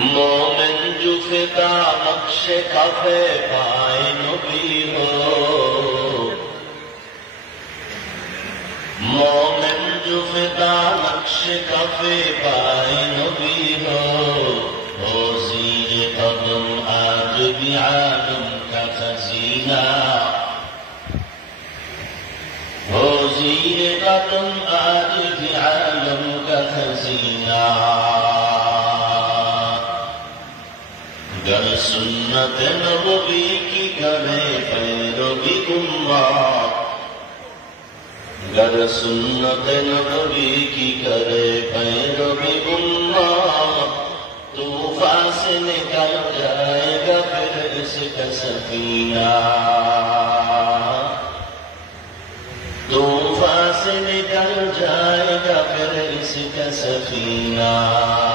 مومن جو فدا نقش کفے پائے نبی ہو، مومن جو فدا نقش کفے پائے نبی ہو زیر قدم آج بھی عالم کا خزینہ، ہو زیر قدم آج بھی عالم کا خزینہ۔ گر سنت نبوی کی کرے پیروی امت، گر سنت نبوی کی کرے پیروی امت، طوفان سے نکل جائے گا پھر اس کا سفینہ، طوفان سے نکل جائے گا پھر اس کا سفینہ۔